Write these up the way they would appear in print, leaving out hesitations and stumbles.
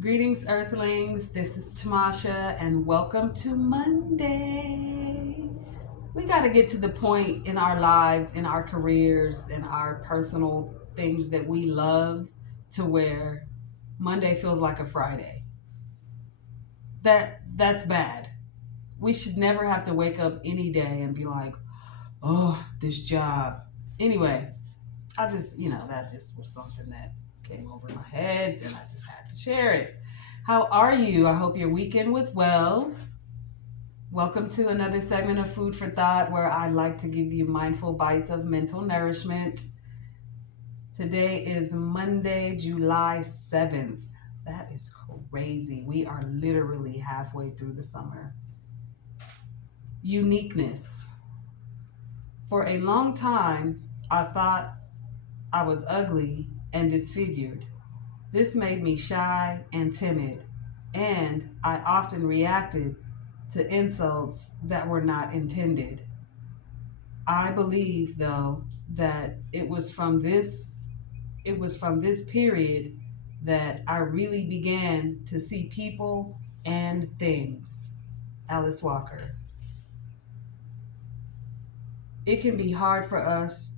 Greetings, Earthlings. This is Tamasha, and welcome to Monday. We got to get to the point in our lives, in our careers, in our personal things that we love to where Monday feels like a Friday. That's bad. We should never have to wake up any day and be like, "Oh, this job." Anyway, that just was something that came over my head and I just had to share it. How are you? I hope your weekend was well. Welcome to another segment of Food for Thought where I like to give you mindful bites of mental nourishment. Today is Monday, July 7th. That is crazy. We are literally halfway through the summer. Uniqueness. For a long time, I thought I was ugly and disfigured. This made me shy and timid, and I often reacted to insults that were not intended. I believe though that it was from this period that I really began to see people and things. Alice Walker. It can be hard for us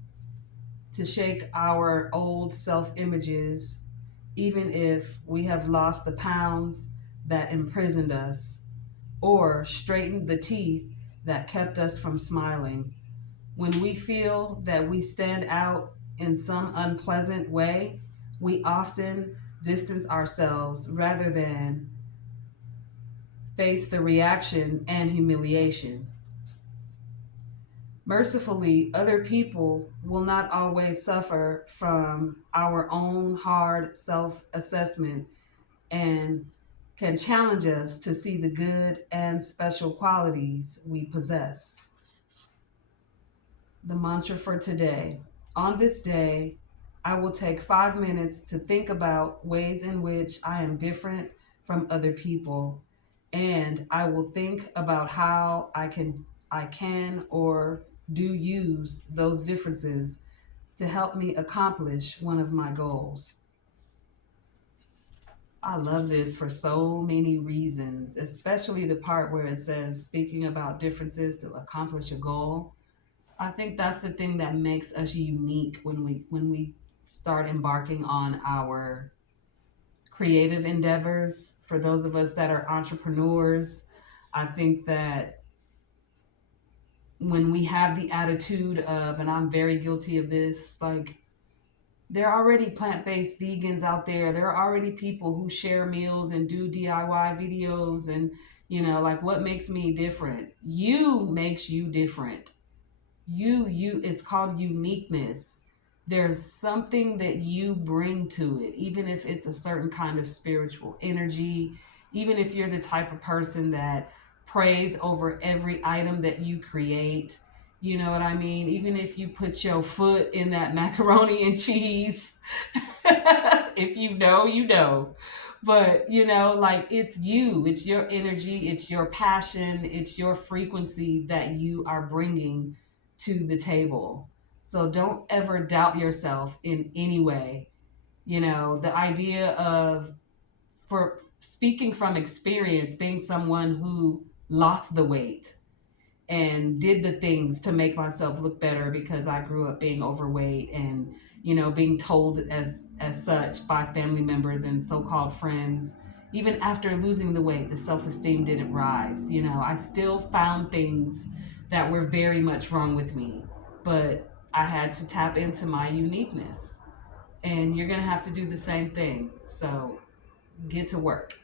to shake our old self images, even if we have lost the pounds that imprisoned us or straightened the teeth that kept us from smiling. When we feel that we stand out in some unpleasant way, we often distance ourselves rather than face the reaction and humiliation. Mercifully, other people will not always suffer from our own hard self assessment and can challenge us to see the good and special qualities we possess. The mantra for today: on this day, I will take 5 minutes to think about ways in which I am different from other people, and I will think about how I can or do use those differences to help me accomplish one of my goals. I love this for so many reasons, especially the part where it says speaking about differences to accomplish a goal. I think that's the thing that makes us unique when we start embarking on our creative endeavors. For those of us that are entrepreneurs, I think that when we have the attitude of, and I'm very guilty of this, like there are already plant-based vegans out there. There are already people who share meals and do DIY videos and like what makes me different? You makes you different. You it's called uniqueness. There's something that you bring to it, even if it's a certain kind of spiritual energy, even if you're the type of person that prays over every item that you create. You know what I mean? Even if you put your foot in that macaroni and cheese, if you know, you know. But, like it's you, it's your energy, it's your passion, it's your frequency that you are bringing to the table. So don't ever doubt yourself in any way. The idea of, for speaking from experience, being someone who lost the weight and did the things to make myself look better because I grew up being overweight and being told as such by family members and so-called friends. Even after losing the weight, the self-esteem didn't rise. I still found things that were very much wrong with me, but I had to tap into my uniqueness, and you're going to have to do the same thing. So get to work.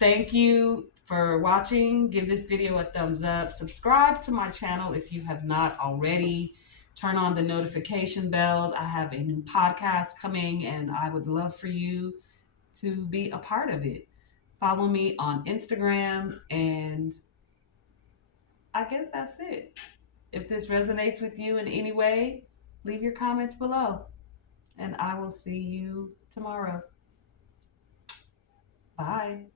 Thank you for watching. Give this video a thumbs up. Subscribe to my channel if you have not already. Turn on the notification bells. I have a new podcast coming and I would love for you to be a part of it. Follow me on Instagram, and I guess that's it. If this resonates with you in any way, leave your comments below and I will see you tomorrow. Bye.